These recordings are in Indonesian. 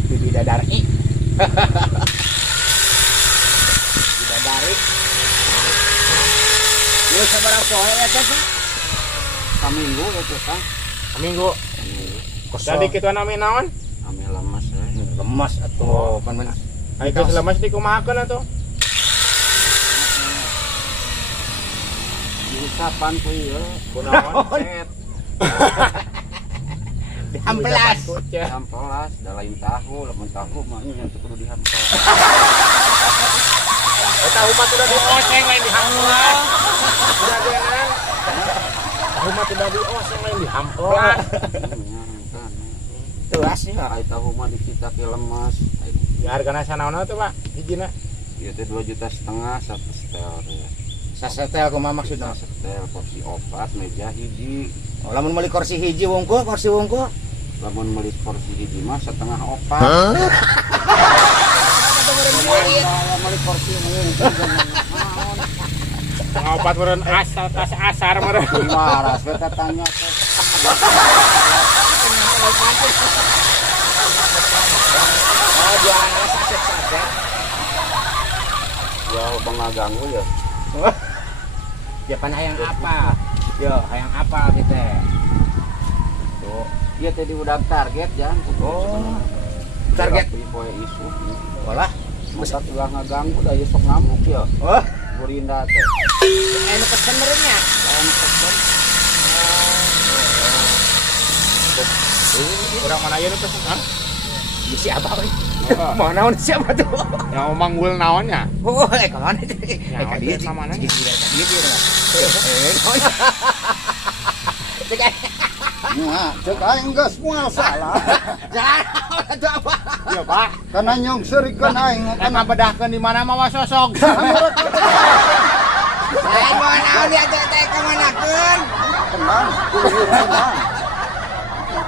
bidadari. Bidadari. Yo sabaraha poe eta teh? Kaminggu itu kan. Seminggu. Jadi kita nami naon? Kami lemas ya. Lemas atuh pan men. Ai geus lemas dikumahakeun atuh. Usapan ku ieu. Kunaon? Set. Amplas. Hampelas, da lain tahu, lamun tahu mah nya teu kudu dihampel. Tahu mah sudah dioseng lain dihampel. Sudah dieunan. Tahu mah sudah dioseng lain dihampel. Tuas nih. Ai tahu mah dicita ke lemas. Ya hargana sanaon tuh, Pak? Hijina. Ieu teh 2,5 juta satu setel teh. Sasetel kumaha maksudna? Setel porsi opat meja hiji. Oh, lamun meuli kursi hiji wungkul, kursi wungkul. Lamun meuli porsi hiji mah setengah opat. Meuli porsi wungkul. Ngopat meureun asal tas asar meureun. Maras we tanya teh. Oh, jualannya saset-saset. Ya bang ganggu ya. Ya pan hayang apa? Yo, hayang apa kita? Tuh, ieu teh di udah target jan. Oh. Target di poe isu. Walah, Masa ulah ngaganggu da ieu sok ngamuk ya. oh, Burinda teh. anu pesen merenya. Lain pesen. Urang mana ieu teh? Hah? Ini siapa we? Mau naon siapa tuh? Yang manggul naonnya? Oh, kemana itu? Ya, Ka dia dieu sama mana? Nah, cek aing geus moal salah. Jangan itu apa? Iya, Pak. Kana nyongserikeun aing Kana bedahkeun di mana mah sosok. Lain mau naon dia teh ka manakeun? tenang, kudu tenang.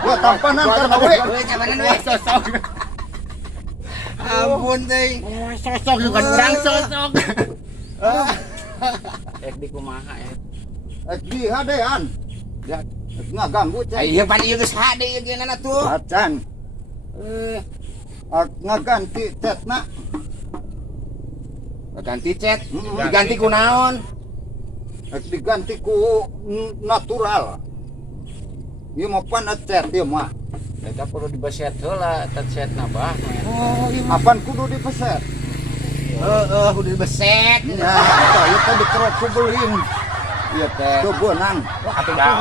Gua tampanan kana we. Weh, cabanan we sosok. Ampun teh. Sosok bukan urang sosok. Di kumaha Di hadean. Ya, ngaganggu cek. Iya pan ieu geus hade ieu geunana tuh. Acan. Ngaganti tetna. Ganti cet, diganti ku naon? Diganti ku natural. Ieu mah pan cet ieu mah. Eta perlu dibeset heula tet setna bah. Oh, iya. Apan kudu dipeset. Udah beset. Nah, eta ieu teh dikerok ku beling. Iya teh. Teu beunang. Atuh dah.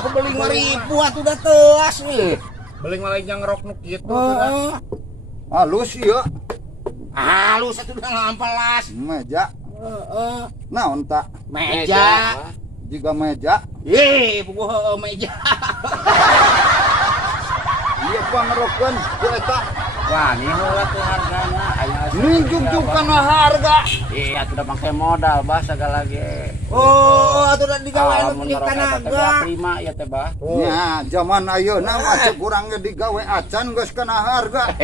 Kebeling 5.000 atuh dah teuas we. Beling malah yang ngerok nu kitu. Heeh. Halus ieu. Halus atuh dah ngampelas. Meja. Heeh. Naon tak? Meja. Jiga meja. Ih, buku meja. Ieu pangerokeun ku eta. Wani heula teh hargana aya Ninjung kana harga. iya atuh da make modal bah sagala ge. Oh, atuh dah digawe Lamun punya ngerok eta teh tenaga. prima ya teh bah. Nya, zaman ayeuna mah cek urang ge digawe acan geus kana harga.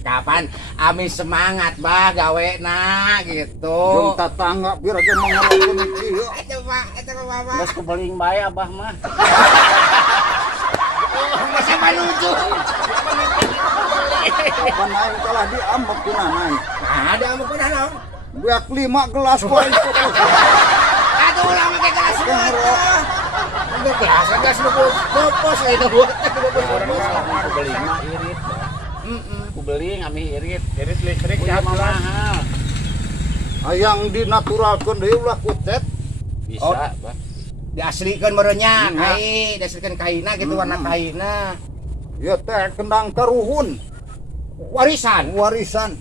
Kapan ami semangat bah gawena gitu. Jeung tatangga bira ge mangerokeun kieu. Eta Bapak. Geus kubeling bae abah mah. Masa menuju. Kapan aing telah diambek ku nanai. Ada apa pun ada. Beak 5 gelas ku aing fokus. Aduh ulah make gelas semua. Untuk gelas nu popos itu. Orang kubeling mah irit bah. Kubeling ami irit. Irit listrik Kudu ya mah mahal. Hayang dinaturalkeun deui ulah ku tet. Bisa bah. Diaslikeun merenya, Iya. kai, diaslikeun kaina gitu warna kaina. Ieu teh kendang karuhun. Warisan. Warisan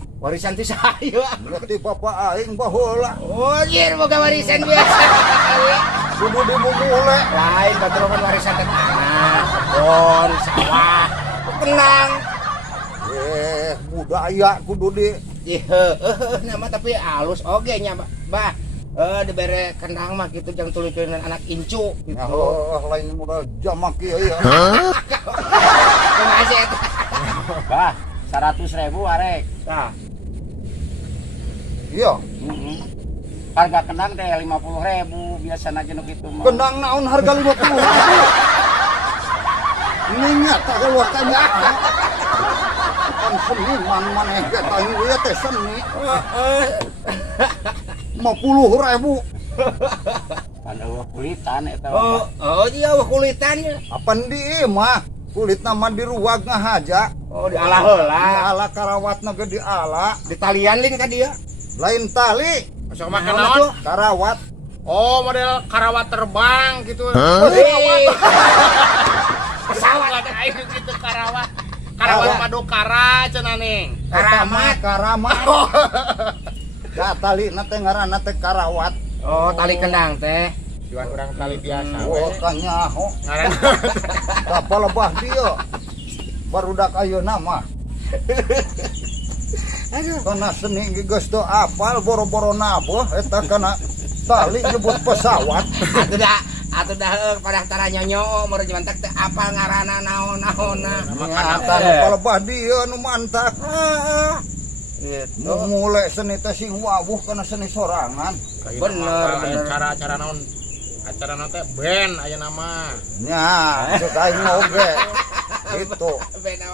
Ti saya. berarti bapak aing baheula. Oh, jir boga warisan biasa. Kudu dibugule. Lain baturan warisan teh tanah, kebon, sawah. Tenang. Budaya kudu di Nama tapi halus oge nya, Bah. Dibere kendang mah gitu jangan tulikeun anak incu gitu. lain modal jamak ieu ya. Kumaha sih eta? Bah, 100.000 arek. Tah. Iya, Harga kendang teh 50.000 biasana ge nu kitu mah. kendang naon harga 50.000. Ini nyata kalau tanya. Pan seniman maneh ge tah ieu teh seni. 50.000. Pan eueuh kulitan eta. Iya kulitannya. Apan di ieu mah kulitna mah diruwag ngahaja. Oh dialah heula. Ala karawatna ge diala. Ditalian lin ka dia. Lain tali. Masuk makan naon? Karawat. Oh, model karawat terbang gitu. Pesawat ada air gitu karawat. Karawat Madukara cenah ning. Karamat. Da tali na teh ngaranna teh karawat. Oh tali kendang teh. Jual orang tali biasa. Oh kanyaho. Ngaran. Da lebah dia. Barudak ayeuna mah. Aduh. Kana seni geus teu apal boro-boro nabuh eta kana tali nyebut pesawat. Atuh dah pada tara nyonyo meureun mantak teh apal ngaranna naon-naonna. Nyata lebah dia nu mantak. Gitu. Mulai seni teh sing wawuh kana seni sorangan. Bener. Acara naon? Acara naon teh band aya nama. Nya, ceuk aing oge. Gitu.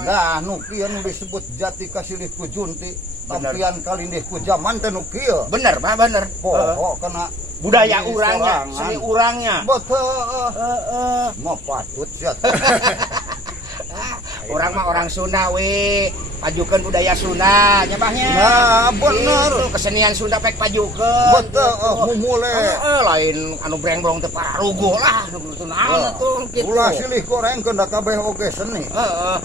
Nah, nu kieu nu disebut jati kasilih ku Junti. Tampian kalindih ku zaman teh nu kieu. Bener, Pak, bener. Poho kana Budaya seni urangnya, sorangan. seni urangnya. Betul. Mau patut sia. Orang mah orang Sunda we, pajukeun budaya Sunda nya bahnya. Nah, bener. Gitu, kesenian Sunda pek pajukeun. Betul, mumule. Lain anu breng-brong teh pararuguh lah, nu kitu naon atuh kitu. Ulah silih gorengkeun da kabeh oge seni. Heeh.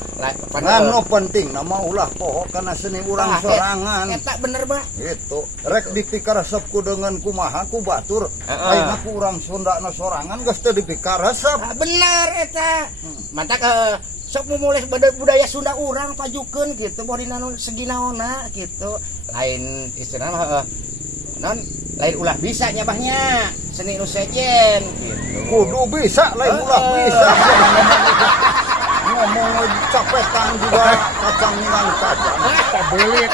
Ngan nu penting nama ulah poho kana seni urang sorangan. Eta bener, Bah. Gitu. Rek dipikaresepku dengan kumaha ku batur. Ayeuna ku urang Sunda na sorangan geus teu dipikaresep. Bener eta. Mantak sok memulai budaya Sunda urang pajukeun gitu boh dina segi naonna gitu. Lain istilahna mah non lain ulah bisa nya bahnya seni nu sejen gitu. Kudu bisa lain ulah bisa. Ngomong capetan juga kacang minang kacang. Belit.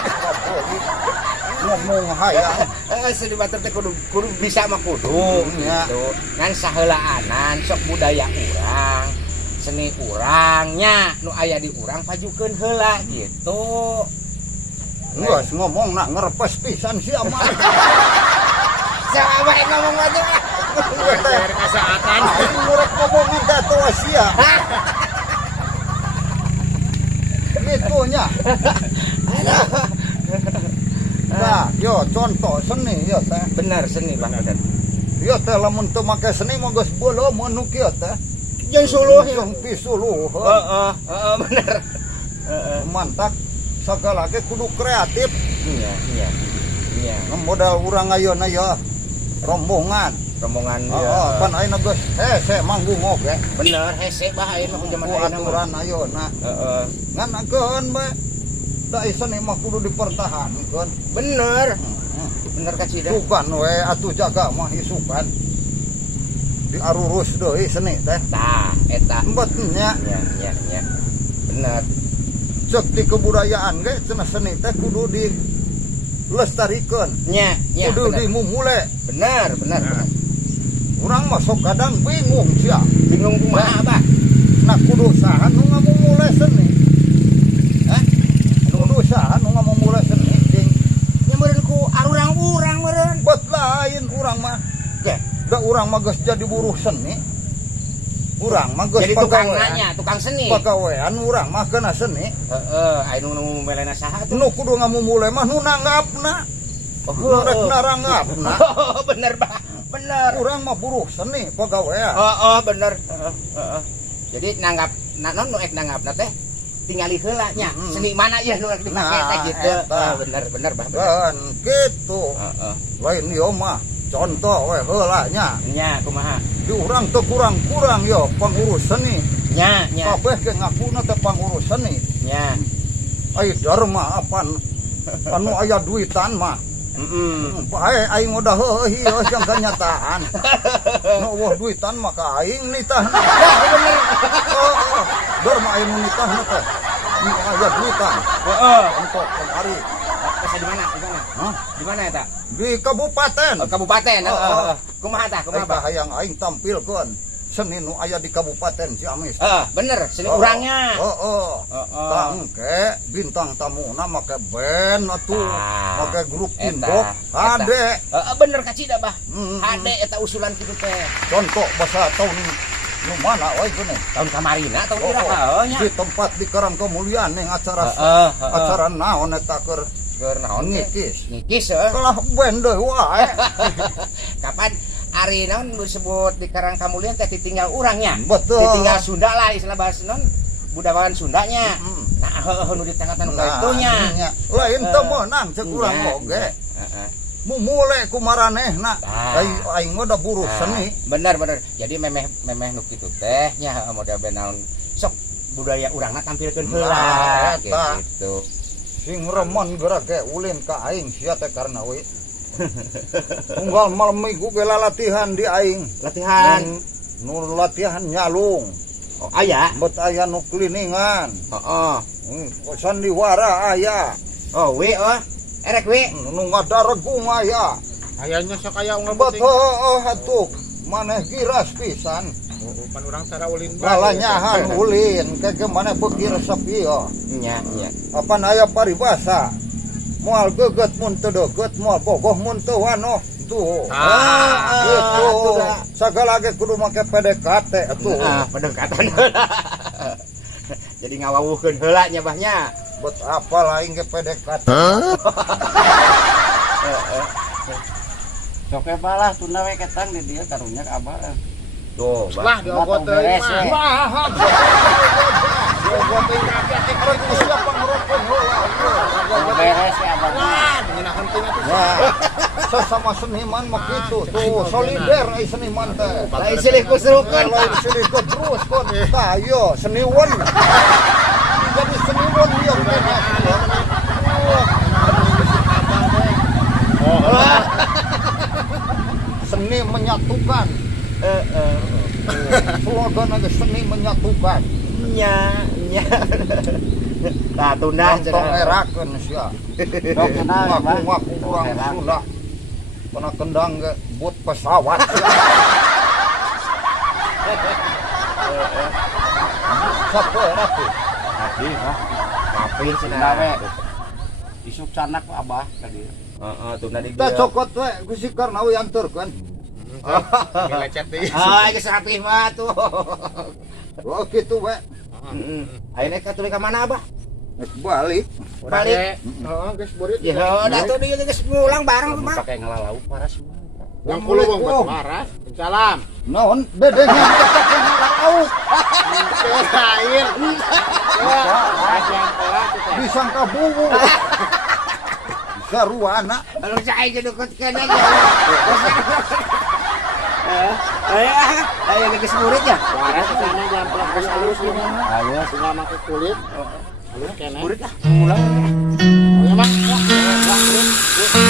Ngomong hayang. Seni batur teh kudu bisa mah kudu gitu. Ngan saheulaanan sok budaya urang. Seni urangnya nu aya di urang pajukeun heula gitu. Geus ngomong nak ngerepes pisan sia mah. Siapa bae ngomong aja. Biar kasaatan. Ngurek ngomongan da tua sia. Gitu nya. Nah, yo contoh seni yo teh. Bener seni Bang bener. Yo teh lamun teu make seni mah geus beuleum mun kieu teh. Jeung suluh ya. Jeung pisuluh. Heeh, bener. Mantak sagala ge kudu kreatif. Iya. Modal urang ayeuna ya rombongan. Rombongan Heeh, pan ayeuna geus hese manggung oge. bener hese bah ayeuna mah zaman Ku ayeuna mah. aturan ayeuna. Heeh. Ngan akeun bae. Da seni mah kudu dipertahankeun. Bener. Bener ka Cida. Sugan we atuh jaga mah isukan. Diarurus deui seni teh. Tah eta. Embetnya Iya. Bener. cek di kebudayaan ge cenah seni teh kudu dilestarikeun. Nya, Kudu bener. dimumule. Bener. Urang mah sok kadang bingung sia. Bingung kumaha bah. Nah kudu saha nu ngamumule seni? Hah? Kudu saha nu ngamumule seni? Ding. Nya meureun ku arurang-urang meureun. Bet lain urang mah. Ya, Da urang mah geus jadi buruh seni. Urang mah geus jadi tukang pagawean. nanya, tukang seni. Pagawean urang mah keuna seni. Heeh, aya nu melena saha tuh. Nu kudu ngamumule mah nu nanggapna. Nu rek naranggapna. Oh, bener bah. Bener. Urang mah buruh seni pagawean. Bener. Jadi nanggap non nu ek nanggapna teh tingali heula nya. Seni mana ya nu ek dipake teh gitu. Bener bah. Dan gitu. Heeh. Lain ieu mah contoh we heula nya. Nya kumaha? Di urang teu kurang-kurang yo pangurus seni. Nya. Kabeh ge ngakuna teh pangurus seni. Nya. Ai darma apan anu aya duitan mah. Bae aing udah heuh ieu yang kenyataan. Nu wah duitan mah ka aing nitahna. Bener. Darma aing nu nitahna teh. Nu aya duitan. Untuk kemari. Bisa di mana? Hah? Di mana eta? Di kabupaten. Kabupaten. Kumaha tah? Kumaha bah? Hayang aing tampilkeun seni nu aya di Kabupaten Ciamis. Bener, seni urangnya. Tangke bintang tamuna make band atuh, make grup eta, indok, hade. Bener kacida bah. Hade eta usulan kitu teh. Contoh bahasa tahun nu mana we geuning? Tahun kamarina tahun iraha nya. Di tempat di Karang Kemuliaan yang acara naon eta keur naon ngikis. Ngikis Kalah band deui wae. Kapan ari naon disebut di Karang Kamulian teh ditinggal urangnya. Betul. Ditinggal Sunda lah istilah bahasa naon budayawan Sundanya. Nah, heuh nu di tengah-tengah kitu nya. Lain teu meunang ceuk urang oge. Mumule ku maranehna. Aing mah da buruh seni. Bener. Jadi memeh nu kitu teh nya model naon sok budaya urangna tampilkeun heula gitu. Sing remen gerake ulin ka aing sia teh karena we. Unggal malam minggu ge latihan di aing. Latihan nu latihan nyalung. Oh, aya. Bet aya nu kliningan. Heeh. Sandiwara aya. Oh, we erek we. Nu ngadaregung aya. Ayahnya sok aya unggal Bet atuh maneh giras pisan. Pan urang cara ulin Galanyahan ulin kege maneh beuki resep ieu. Nya. Apa aya paribasa? Moal geget mun teu deuget, moal bogoh mun teu wanoh. Tuh. Gitu. Sagala ge kudu make PDKT atuh. Pendekatan heula. Jadi ngawawuhkeun heula nya bahnya. Bet apa lain ge PDKT. Sok balah tunda we ketang di dieu karunya ka abah. Tuh, lah diogot teuing mah. Diogot teh kakek karek siapa ngerokok heula. Beres ya abah. Wah, ngeunaheun teh atuh. Ya, sesama seniman mah kitu tuh, solider ai seniman teh. lain silih kusrukeun. Lain silih ke terus kon. Tah yo seniwan. Jadi seniwan ieu teh. Seni menyatukan. Slogan aja seni menyatukan. Nya. Tah tunda Tong erakeun sia. Dok kenal Bang. Ngaku urang Sunda. Pernah kendang ge but pesawat. Sapo erakeun. Tadi Pak. Tapi Tunda we. Isuk canak ku abah ka dieu. Heeh, tunda di Teh cokot we ku si Karnawi anturkeun. Lecet deui. geus rapih mah tuh. Oh kitu we. Heeh. Ayeuna katulik ka mana Abah? Nek balik. Balik. Heeh, geus burit. Ya udah tuh dia geus pulang bareng mah. Pakai ngalalau paras semua. Yang kulo bang buat waras. Salam. Naon bedengnya tetep laut. Lain. Disangka buwu. Garuana. Kalau saya jadi deketkan aja. Ayo geus murid ya. Waras sana jangan pelak halus gitu. Ayo Tinggal make kulit. Halus kene. Murid lah pulang. Oh ya, Mak. Ya,